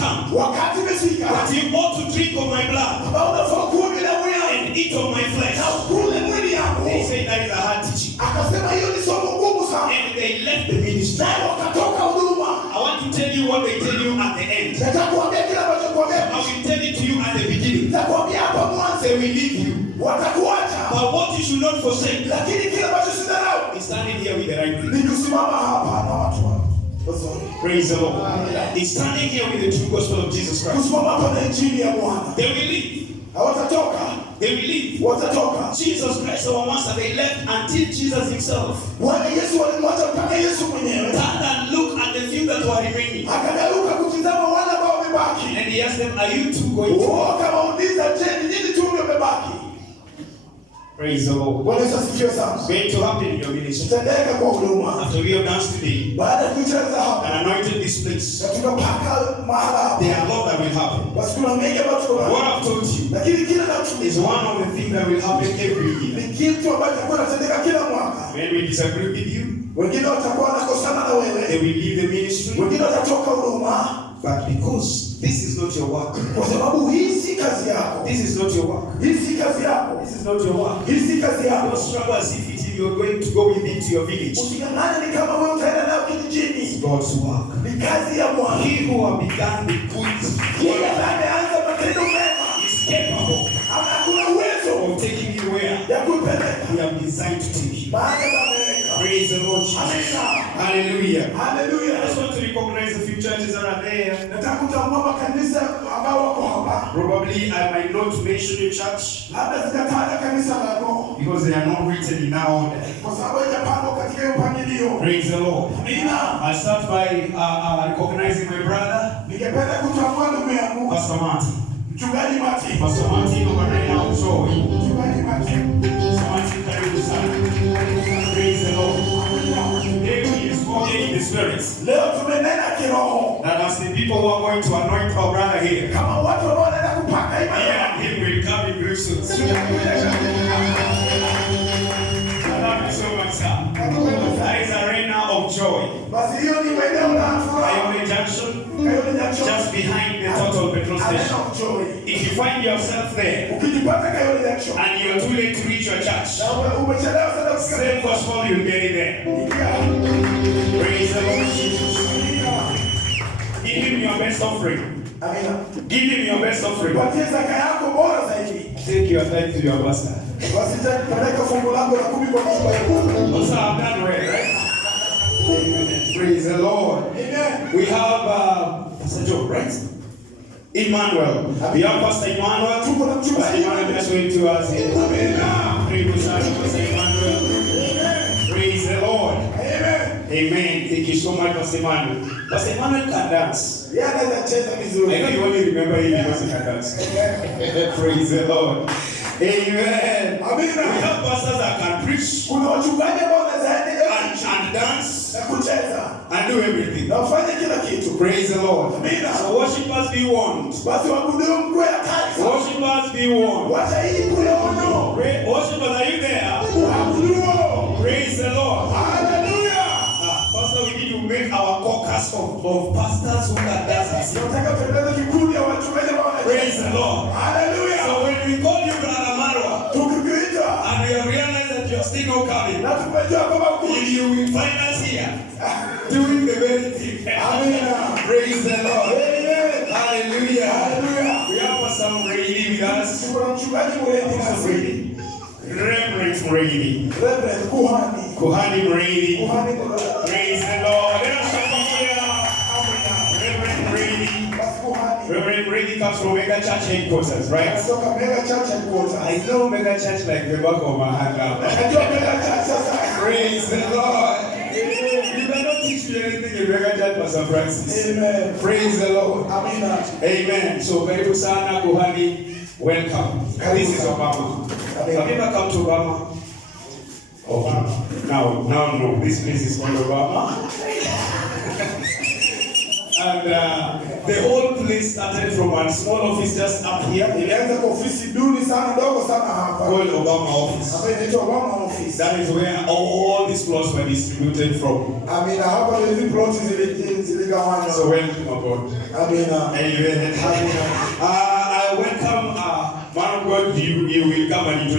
come. Wakati umefika. That you ought to drink of my blood. Ambao unafaa kunywa damu yangu. And eat of my flesh. Na ukule mwili yangu. They say that is a hard teaching. Akasema hiyo ni somo ngumu sana. And they left the ministry. Na wakatoka huduma. I want to tell you what they tell you at the end. Nataka kuambia kile ambacho kuambia. I will tell it to you at the beginning. Nitakwambia hapa mwanzo. They will leave you. Watakuacha. But what you should not forsake. Lakini kile ambacho sidharau. Is standing here with the right thing. Ni kusimama hapa na watu wangu. Praise the Lord. He's standing here with the true gospel of Jesus Christ. Kusimama hapa na injili ya Bwana. They will leave. Hawatatoka. They will leave. Watatoka. Jesus Christ our master, they left until Jesus himself Bwana Yesu walimwacha mpaka Yesu mwenyewe. turned and looked at the few that were remaining. Akageuka kutizama wale ambao wamebaki. And he asked them, are you two going to? Akawauliza, je, ni nini tu ndio wamebaki? Praise the Lord. Bwana Yesu asifiwe sana. It's going to happen in your ministry. Tendeka kwa huduma. After we have danced today Baada ya kucheza hapa. and anointed this place, Na tukapaka mahala hapa. there are a lot that will happen. Basi kuna mengi ambayo tunaona. What I've told you Lakini kile nacho is one of the things that will happen every year. ni kitu ambacho kinatendeka kila mwaka. When we disagree with you, Wengine watakuwa wanakosana na they wewe. will leave the ministry. Wengine watatoka huduma. But because this is not your work, Kwa sababu hii si kazi yako. this is not your work, Hii si kazi yako. this is not your work. Hii si kazi yako. Don't struggle as if you're going to go with it to your village. Usikangane ni kama wewe utaenda nayo kijijini. It's God's work. Ni kazi ya Bwana. He who have begun the good Yeye work anaanza matendo mema. is capable Hakuna uwezo of taking you where ya kupeleka. He have designed to take you. Baada ya Amerika. Praise the Lord Jesus. Amina. Hallelujah. I Hallelujah. just want to recognize a few churches that are there. Nataka kutambua makanisa ambao wako hapa. Probably I might not mention your church Labda sijataja kanisa lako because they are not written in our order. kwa sababu haijapangwa katika mpangilio. Praise the Lord. Amina. I start by recognizing my brother, Ningependa kutambua ndugu yangu Pastor Martin. Mchungaji Mati. Pastor Martin over there now, joy. Mchungaji Mati. Pastor Martin, karibu sana. Praise the Lord. Today we are spoken in the Spirit. Leo tumenena kiroho. That as the people who are going to anoint our brother here, Kama watu ambao wanaenda kupaka he imani. and him will come in very soon. I love you so much, sir. That is arena of joy. Basi hiyo ni eneo la furaha. Kayole Junction, Kayole Junction. just behind the Total Petrol Arena Station. of joy. If you find yourself there Ukijipata Kayole Junction. and you are too late to reach your church, Na umechelewa sana kufika. same gospel, you'll get it there. Praise the Lord Jesus. Give him your best offering. Amina. Give him your best offering. Patie zaka yako bora zaidi. Take your tithe to your pastor. Basi peleka fungu lako la 10 kwa nyumba ya Mungu. Also, I've done well, right? Praise the Lord. Amen. We have Pastor Joe, right? Emmanuel. We have Pastor Emmanuel. Pastor Emmanuel just went to us here. Pastor Emmanuel. Praise the Lord. Amen. Amen. Thank you so much, Pastor Emmanuel. Pastor Emmanuel can dance. Yeye anaweza cheza I vizuri. know you only remember him because he can dance. Praise the Lord. Amen. Amina. We have pastors that can preach Kuna wachungaji ambao wanaweza and dance na kucheza and do everything. na kufanya kila kitu. Praise the Lord. Amina. So worshipers be warned. Basi waabudu mkuu ya kazi. Worshipers be warned. Wacha hii kule ono. Worshipers, are you there? Waabudu. Praise the Lord. Hallelujah. Pastor, we need to make our caucus of pastors who can dance. Tunataka tuendeleze kikundi ya wachungaji ambao wanacheza. Praise the Lord. Hallelujah. So when we call you Brother Marwa, Tukikuita and we have realized that you're still not coming, na tumejua kwamba if you will find us here doing the very thing. Amina. Praise the Lord. Amen. Hallelujah. Hallelujah. We have Pastor Mreidi with us. Kuna mchungaji mwenye nasi. Reverend Mreidi. Reverend kuhani. Kuhani Mreidi. Kuhani. Praise the Lord. Let us come here. Reverend Mreidi. Basi kuhani. Reverend Mreidi comes from Mega Church headquarters, right? Anatoka Mega Church headquarters. I know Mega Church like the back of my hand now. Anajua Mega Church sasa. Praise the Lord. You cannot teach me anything in Mega Church, Pastor Francis. Amen. Praise the Lord. Amina. Amen. So, karibu sana kuhani. Welcome. This is Obama. Have you ever come to Obama? Obama. No. This place is called Obama. And the whole place started from one small office just up here. Ilianza kwa ofisi duni sana ndogo sana hapa. Called Obama office. Hapa inaitwa Obama office. That is where all these plots were distributed from. Amina, hapa ndio hizi plots ziligawanywa. So welcome aboard. Amina. Amen. I welcome man of God, you will come and introduce